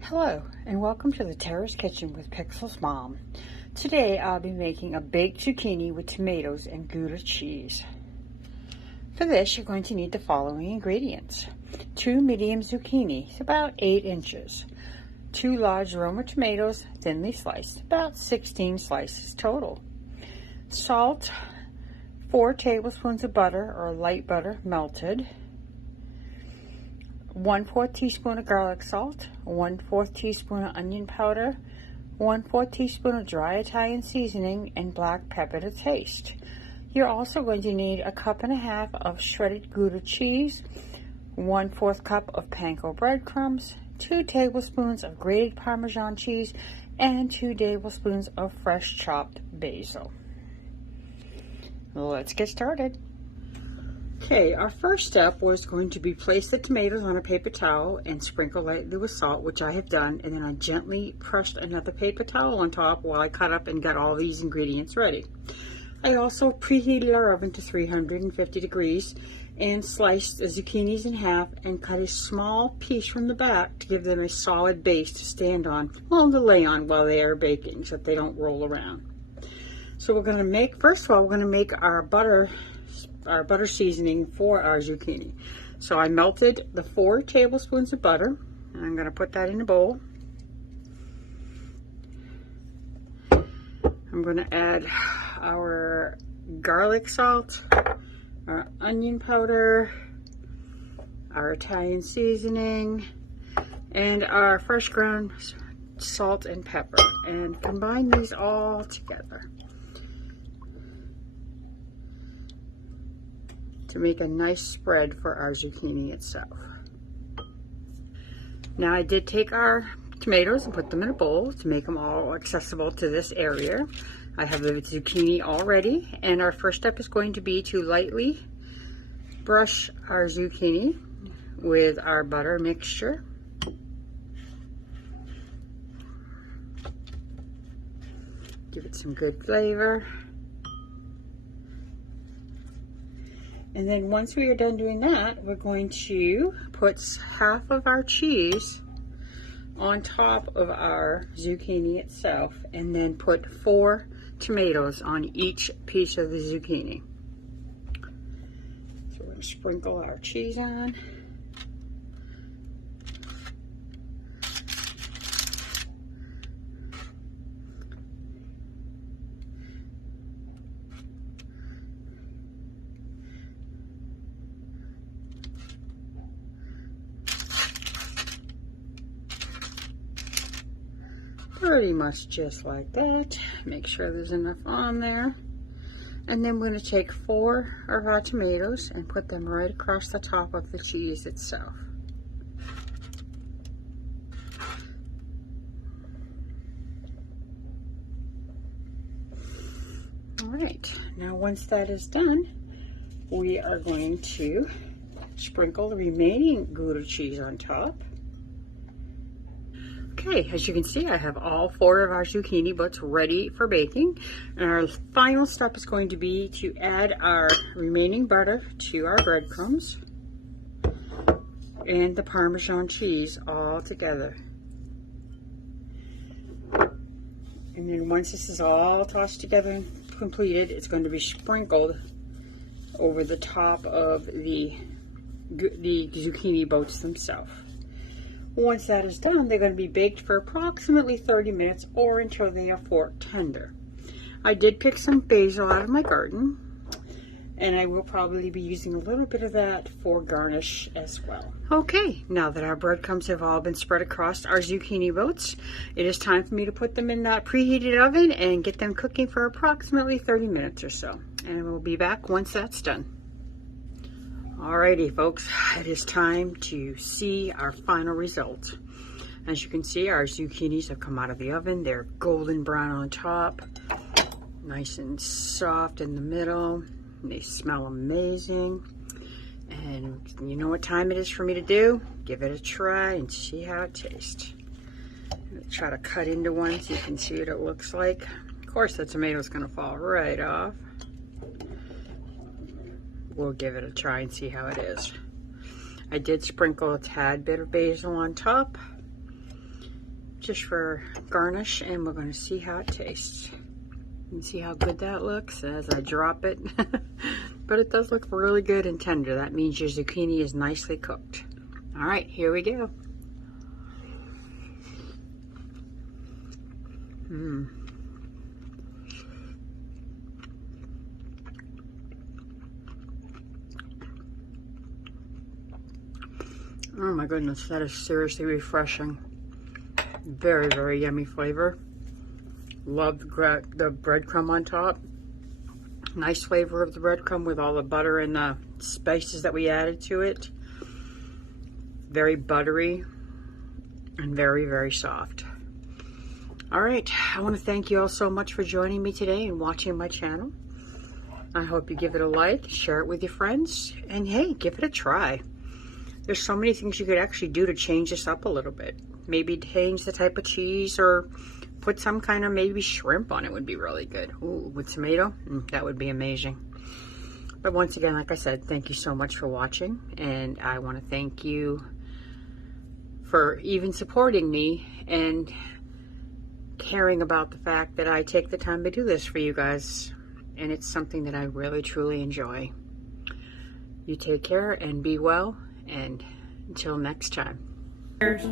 Hello, and welcome to the Terra Kitchen with Pixel's Mom. Today I'll be making a baked zucchini with tomatoes and Gouda cheese. For this, you're going to need the following ingredients. 2 medium zucchini, about 8 inches. 2 large Roma tomatoes, thinly sliced, about 16 slices total. Salt, 4 tablespoons of butter or light butter melted. 1/4 teaspoon of garlic salt, 1/4 teaspoon of onion powder, 1/4 teaspoon of dry Italian seasoning, and black pepper to taste. You're also going to need 1.5 cups of shredded Gouda cheese, 1/4 cup of panko breadcrumbs, 2 tablespoons of grated Parmesan cheese, and 2 tablespoons of fresh chopped basil. Let's get started. Okay, our first step was going to be place the tomatoes on a paper towel and sprinkle lightly with salt, which I have done, and then I gently pressed another paper towel on top while I cut up and got all these ingredients ready. I also preheated our oven to 350 degrees and sliced the zucchinis in half and cut a small piece from the back to give them a solid base to stand on, well, to lay on while they are baking so that they don't roll around. So we're going to make, first of all, we're going to make our butter seasoning for our zucchini. So I melted the 4 tablespoons of butter, and I'm going to put that in a bowl. I'm going to add our garlic salt, our onion powder, our Italian seasoning, and our fresh ground salt and pepper, and combine these all together to make a nice spread for our zucchini itself. Now I did take our tomatoes and put them in a bowl to make them all accessible to this area. I have the zucchini all ready, and our first step is going to be to lightly brush our zucchini with our butter mixture. Give it some good flavor. And then once we are done doing that, we're going to put half of our cheese on top of our zucchini itself, and then put 4 tomatoes on each piece of the zucchini. So we're going to sprinkle our cheese on. Pretty much just like that. Make sure there's enough on there. And then we're going to take 4 of our tomatoes and put them right across the top of the cheese itself. Alright, now once that is done, we are going to sprinkle the remaining Gouda cheese on top. Okay, as you can see, I have all 4 of our zucchini butts ready for baking. And our final step is going to be to add our remaining butter to our breadcrumbs and the Parmesan cheese all together. And then once this is all tossed together and completed, it's going to be sprinkled over the top of the zucchini boats themselves. Once that is done, they're going to be baked for approximately 30 minutes or until they are fork tender. I did pick some basil out of my garden, and I will probably be using a little bit of that for garnish as well. Okay, now that our breadcrumbs have all been spread across our zucchini boats, it is time for me to put them in that preheated oven and get them cooking for approximately 30 minutes or so. And we'll be back once that's done. Alrighty folks, it is time to see our final result. As you can see, our zucchinis have come out of the oven. They're golden brown on top, nice and soft in the middle. They smell amazing. And you know what time it is for me to do? Give it a try and see how it tastes. I'm going to try to cut into one so you can see what it looks like. Of course, the tomato's going to fall right off. We'll give it a try and see how it is. I did sprinkle a tad bit of basil on top, just for garnish, and we're going to see how it tastes. You can see how good that looks as I drop it. But it does look really good and tender. That means your zucchini is nicely cooked. All right, here we go. Oh my goodness, that is seriously refreshing. Very, very yummy flavor. Love the breadcrumb on top. Nice flavor of the breadcrumb with all the butter and the spices that we added to it. Very buttery and very, very soft. All right, I want to thank you all so much for joining me today and watching my channel. I hope you give it a like, share it with your friends, and hey, give it a try. There's so many things you could actually do to change this up a little bit. Maybe change the type of cheese, or put some kind of maybe shrimp on it would be really good. Ooh, with tomato, that would be amazing. But once again, like I said, thank you so much for watching, and I want to thank you for even supporting me and caring about the fact that I take the time to do this for you guys, and it's something that I really truly enjoy. You take care and be well, and until next time. Cheers.